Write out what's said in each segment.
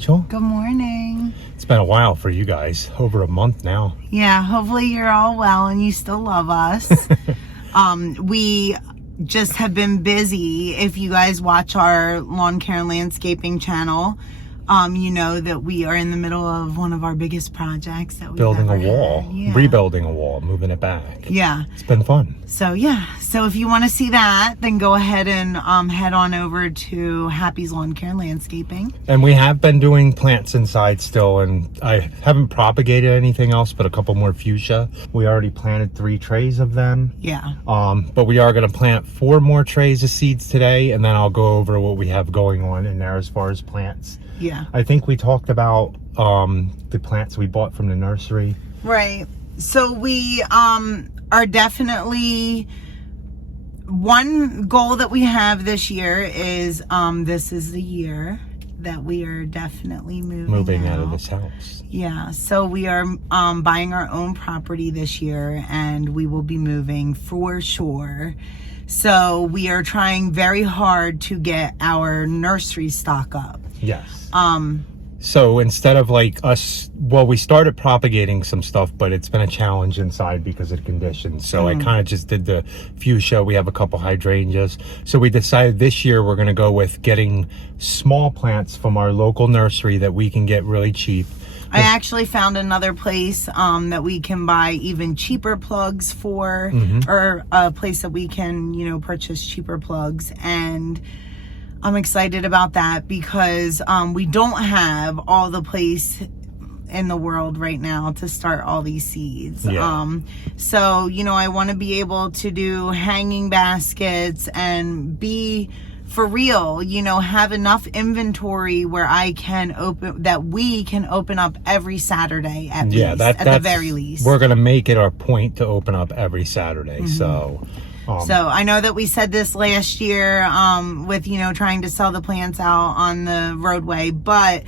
Rachel. Good morning. It's been a while for you guys, over a month now. Yeah, hopefully you're all well and you still love us. We just have been busy. If you guys watch our lawn care and landscaping channel, you know that we are in the middle of one of our biggest projects that we've Building a ever wall, had. Yeah. rebuilding a wall, moving it back. Yeah. It's been fun. So if you want to see that, then go ahead and head on over to Happy's Lawn Care and Landscaping. And we have been doing plants inside still, and I haven't propagated anything else but a couple more fuchsia. We already planted 3 trays of them. Yeah. But we are going to plant 4 more trays of seeds today, and then I'll go over what we have going on in there as far as plants. Yeah. I think we talked about the plants we bought from the nursery. Right. So we are definitely, one goal that we have this year is this is the year that we are definitely moving out of this house. Yeah. So we are buying our own property this year, and we will be moving for sure. So we are trying very hard to get our nursery stock up. Yes. So instead of like us, well, we started propagating some stuff, but it's been a challenge inside because of the conditions. So I kind of just did the fuchsia. We have a couple hydrangeas. So we decided this year we're going to go with getting small plants from our local nursery that we can get really cheap. I actually found another place that we can buy even cheaper plugs for, or a place that we can, purchase cheaper plugs. And I'm excited about that because we don't have all the place in the world right now to start all these seeds. Yeah. So, I want to be able to do hanging baskets and be for real, have enough inventory where we can open up every Saturday at least, at the very least. We're going to make it our point to open up every Saturday. So I know that we said this last year with, trying to sell the plants out on the roadway, but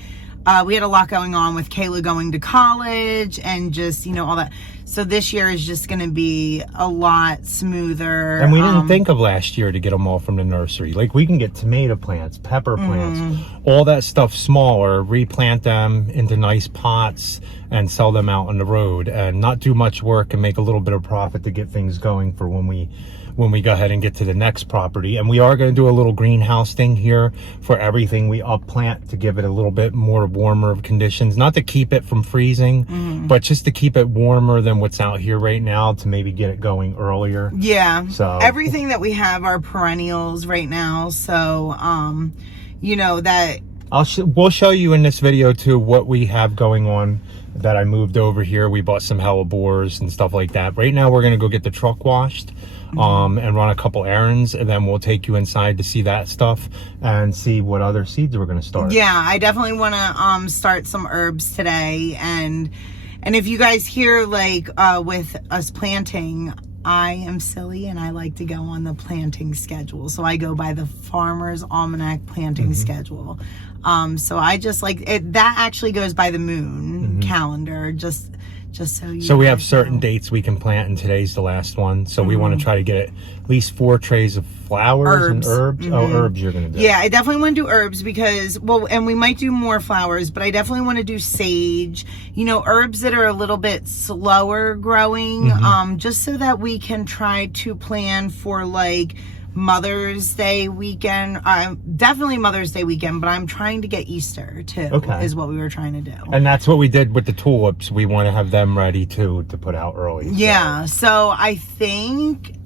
we had a lot going on with Kayla going to college and just, all that. So this year is just going to be a lot smoother. And we didn't think of last year to get them all from the nursery. Like, we can get tomato plants, pepper plants, all that stuff smaller, replant them into nice pots and sell them out on the road and not do much work and make a little bit of profit to get things going for when we go ahead and get to the next property. And we are going to do a little greenhouse thing here for everything we upplant to give it a little bit more warmer conditions, not to keep it from freezing, but just to keep it warmer than what's out here right now to maybe get it going earlier. Yeah. So everything that we have are perennials right now. So, that we'll show you in this video too what we have going on that I moved over here. We bought some hellebores and stuff like that. Right now we're going to go get the truck washed and run a couple errands, and then we'll take you inside to see that stuff and see what other seeds we're going to start. Yeah, I definitely want to start some herbs today, and if you guys hear with us planting, I am silly and I like to go on the planting schedule. So I go by the Farmer's Almanac planting schedule. So I just like it. That actually goes by the moon calendar, just so you So we have certain know. dates we can plant, and today's the last one. So we want to try to get at least 4 trays of flowers and herbs. Oh, herbs you're going to do. Yeah, I definitely want to do herbs because, and we might do more flowers, but I definitely want to do sage, herbs that are a little bit slower growing, just so that we can try to plan for Mother's Day weekend. Definitely Mother's Day weekend, but I'm trying to get Easter too. Okay. Is what we were trying to do. And that's what we did with the tulips. We want to have them ready too to put out early. Yeah. So I think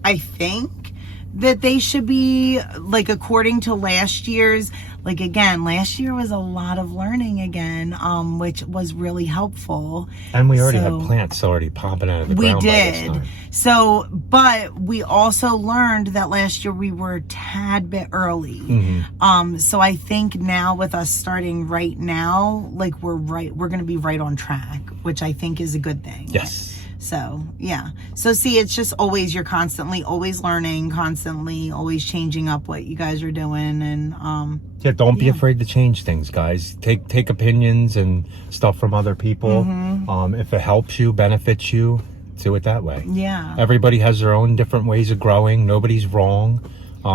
that they should be according to last year's, again, last year was a lot of learning again, which was really helpful. And we already had plants already popping out of the ground. We did. So, but we also learned that last year we were a tad bit early. So I think now with us starting right now, we're going to be right on track, which I think is a good thing. Yes. So, yeah. So, see, it's just always, you're constantly always learning, constantly always changing up what you guys are doing. And, don't be afraid to change things, guys. Take opinions and stuff from other people. If it helps you, benefits you, do it that way. Yeah. Everybody has their own different ways of growing. Nobody's wrong.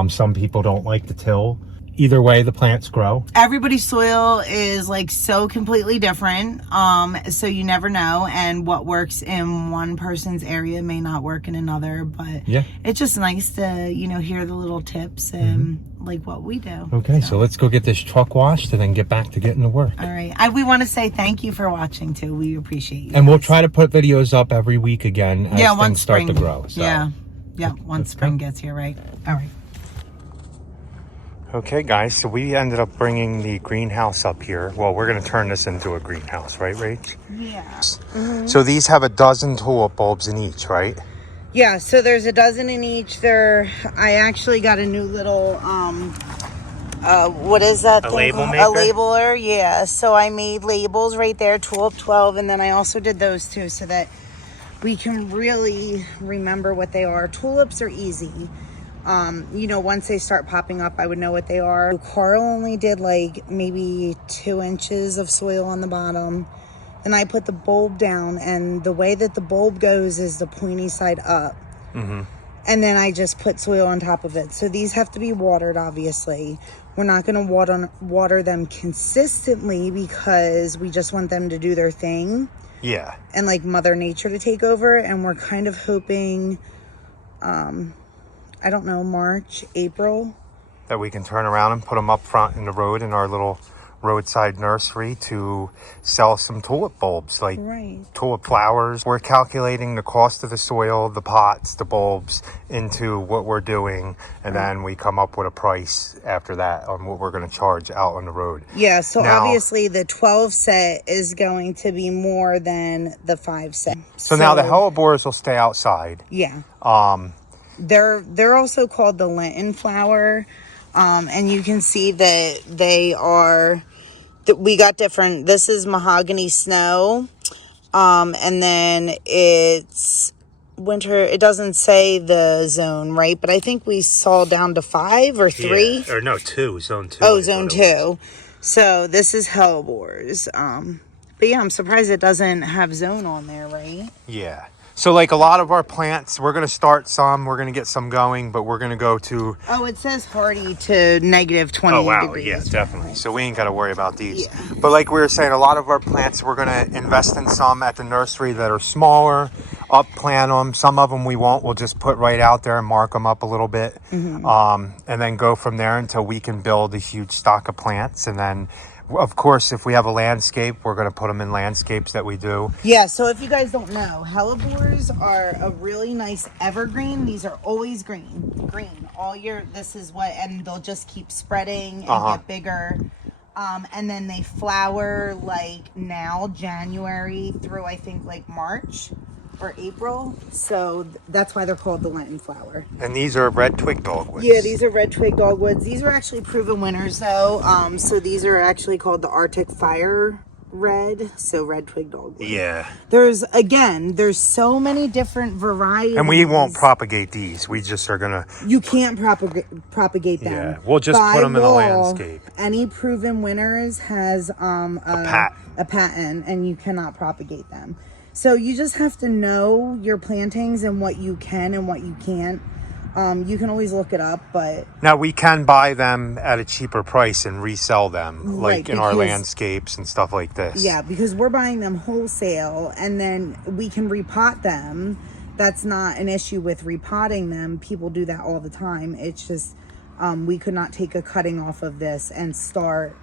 Some people don't like to till. either way the plants grow. Everybody's soil is like so completely different. So you never know, and what works in one person's area may not work in another, but yeah, it's just nice to, you know, hear the little tips and like what we do. Okay, so let's go get this truck washed and then get back to getting to work. All right. We want to say thank you for watching too. We appreciate you. And we'll try to put videos up every week again as once things start spring to grow. So. Yeah, once spring gets here, right? All right. Okay, guys, so we ended up bringing the greenhouse up here. Well, we're going to turn this into a greenhouse, right, Rach? Yeah. So these have a dozen tulip bulbs in each, right? Yeah, so there's a dozen in each. I actually got a new little, what is that thing label called? maker? A labeler, yeah. So I made labels right there, tulip 12, and then I also did those too so that we can really remember what they are. Tulips are easy. You know, once they start popping up, I would know what they are. Carl only did like maybe 2 inches of soil on the bottom. Then I put the bulb down, and the way that the bulb goes is the pointy side up. And then I just put soil on top of it. So these have to be watered, obviously. We're not going to water them consistently because we just want them to do their thing. Yeah. And like Mother Nature to take over. And we're kind of hoping, I don't know, March, April. That we can turn around and put them up front in the road in our little roadside nursery to sell some tulip bulbs, like tulip flowers. We're calculating the cost of the soil, the pots, the bulbs into what we're doing, and then we come up with a price after that on what we're going to charge out on the road. Yeah, so now, obviously the 12 set is going to be more than the 5 set. So now the hellebores will stay outside. Yeah. They're also called the Lenten flower. And you can see that they are, we got different, this is mahogany snow, and then it's winter. It doesn't say the zone, right? But I think we saw down to 5 or 3. Yeah, or no, 2, zone 2. Oh, zone 2. So this is hellebores. But yeah, I'm surprised it doesn't have zone on there, right? Yeah. So like a lot of our plants, we're going to start some, we're going to get some going, but we're going to go to... Oh, it says hardy to negative 20 Oh, wow. degrees. Yeah, definitely. So we ain't got to worry about these. Yeah. But like we were saying, a lot of our plants, we're going to invest in some at the nursery that are smaller, up plant them. Some of them we won't. We'll just put right out there and mark them up a little bit. And then go from there until we can build a huge stock of plants. And then... Of course, if we have a landscape, we're going to put them in landscapes that we do. Yeah, so if you guys don't know, hellebores are a really nice evergreen. These are always green all year. This is what, and they'll just keep spreading and get bigger. And then they flower like now, January through I think like March or April. So that's why they're called the Lenten flower. And these are red twig dogwoods. Yeah, these are red twig dogwoods. These are actually proven winners though. So these are actually called the Arctic Fire Red. So red twig dogwood. Yeah. There's so many different varieties. And we won't propagate these. We just are going to... You can't propagate them. Yeah, we'll just put them in a landscape. Any proven winners has a patent, and you cannot propagate them. So you just have to know your plantings and what you can and what you can't. You can always look it up, but... Now, we can buy them at a cheaper price and resell them, like in our landscapes and stuff like this. Yeah, because we're buying them wholesale, and then we can repot them. That's not an issue with repotting them. People do that all the time. It's just we could not take a cutting off of this and start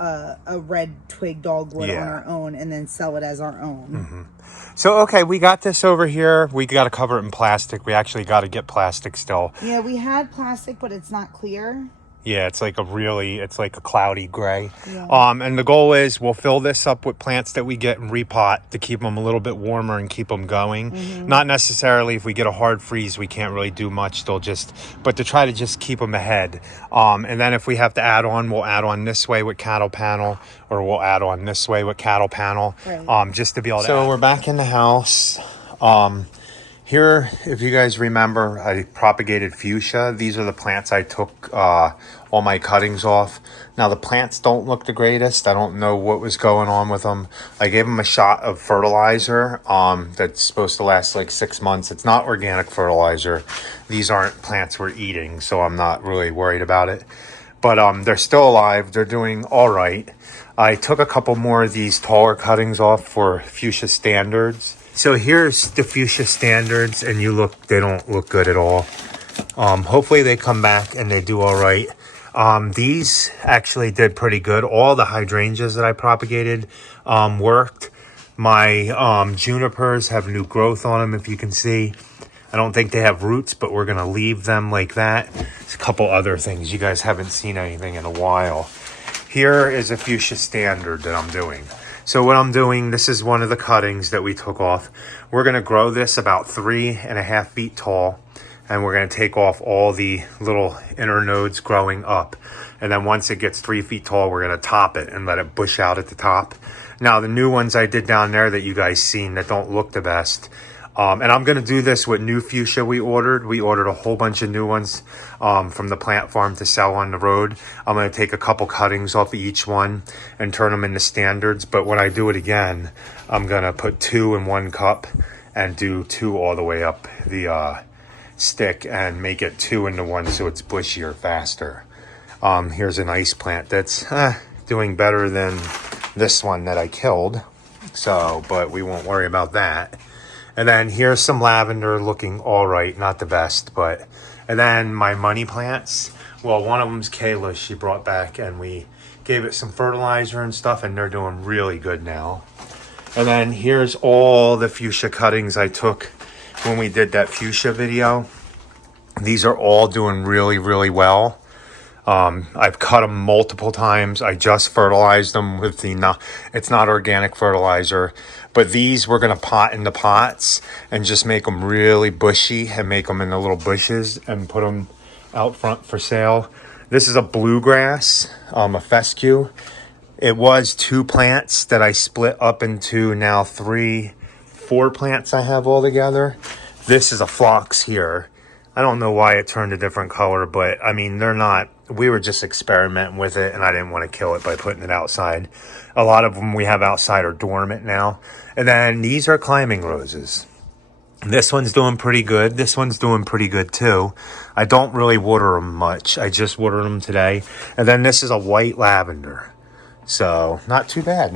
a red twig dogwood on our own and then sell it as our own. So, okay, we got this over here. We got to cover it in plastic. We actually got to get plastic still. Yeah, we had plastic, but it's not clear. Yeah, it's like a cloudy gray. Yeah. And the goal is we'll fill this up with plants that we get and repot to keep them a little bit warmer and keep them going. Not necessarily if we get a hard freeze, we can't really do much. But to try to just keep them ahead. And then if we have to add on, we'll add on this way with cattle panel, or we'll add on this way with cattle panel, just to be able to. So we're back in the house. Here, if you guys remember, I propagated fuchsia. These are the plants I took all my cuttings off. Now, the plants don't look the greatest. I don't know what was going on with them. I gave them a shot of fertilizer that's supposed to last like 6 months. It's not organic fertilizer. These aren't plants we're eating, so I'm not really worried about it. but they're still alive. They're doing all right. I took a couple more of these taller cuttings off for fuchsia standards. So here's the fuchsia standards, and they don't look good at all. Hopefully they come back and they do all right. These actually did pretty good. All the hydrangeas that I propagated worked. My junipers have new growth on them, if you can see. I don't think they have roots, but we're going to leave them like that. There's a couple other things. You guys haven't seen anything in a while. Here is a fuchsia standard that I'm doing. So what I'm doing, this is one of the cuttings that we took off. We're going to grow this about 3.5 feet tall. And we're going to take off all the little inner nodes growing up. And then once it gets 3 feet tall, we're going to top it and let it bush out at the top. Now, the new ones I did down there that you guys seen that don't look the best. And I'm going to do this with new fuchsia we ordered. We ordered a whole bunch of new ones from the plant farm to sell on the road. I'm going to take a couple cuttings off of each one and turn them into standards. But when I do it again, I'm going to put 2 in 1 cup and do 2 all the way up the stick and make it 2 into 1 so it's bushier faster. Here's a nice plant that's doing better than this one that I killed. So, but we won't worry about that. And then here's some lavender looking all right, not the best, but, and then my money plants. Well, one of them's Kayla, she brought back, and we gave it some fertilizer and stuff, and they're doing really good now. And then here's all the fuchsia cuttings I took when we did that fuchsia video. These are all doing really, really well. I've cut them multiple times. I just fertilized them with it's not organic fertilizer, but these we're going to pot in the pots and just make them really bushy and make them into little bushes and put them out front for sale. This is a bluegrass, a fescue. It was 2 plants that I split up into now 4 plants I have all together. This is a phlox here. I don't know why it turned a different color, but I mean, we were just experimenting with it, and I didn't want to kill it by putting it outside. A lot of them we have outside are dormant now. And then these are climbing roses. This one's doing pretty good. This one's doing pretty good too. I don't really water them much. I just watered them today. And then this is a white lavender. So not too bad,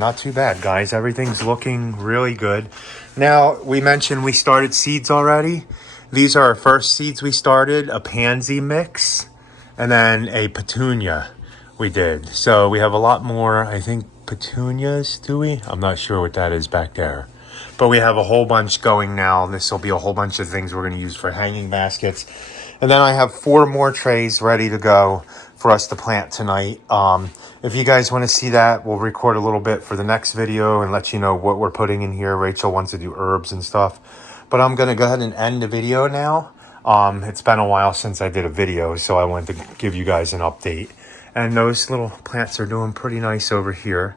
guys. Everything's looking really good. Now, we mentioned we started seeds already. These are our first seeds we started, a pansy mix, and then a petunia we did. So we have a lot more, I think, petunias, do we? I'm not sure what that is back there. But we have a whole bunch going now. This will be a whole bunch of things we're going to use for hanging baskets. And then I have 4 more trays ready to go for us to plant tonight. If you guys want to see that, we'll record a little bit for the next video and let you know what we're putting in here. Rachel wants to do herbs and stuff. But I'm going to go ahead and end the video now. It's been a while since I did a video, so I wanted to give you guys an update. And those little plants are doing pretty nice over here.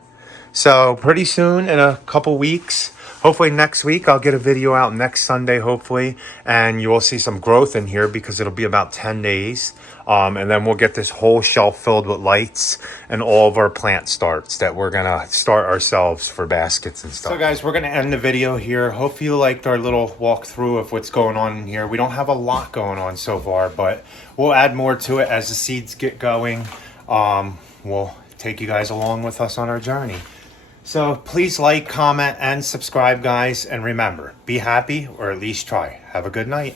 So pretty soon, in a couple weeks, hopefully next week, I'll get a video out next Sunday, hopefully. And you will see some growth in here because it'll be about 10 days. And then we'll get this whole shelf filled with lights and all of our plant starts that we're going to start ourselves for baskets and stuff. So guys, we're going to end the video here. Hope you liked our little walkthrough of what's going on in here. We don't have a lot going on so far, but we'll add more to it as the seeds get going. We'll take you guys along with us on our journey. So please like, comment, and subscribe, guys. And remember, be happy, or at least try. Have a good night.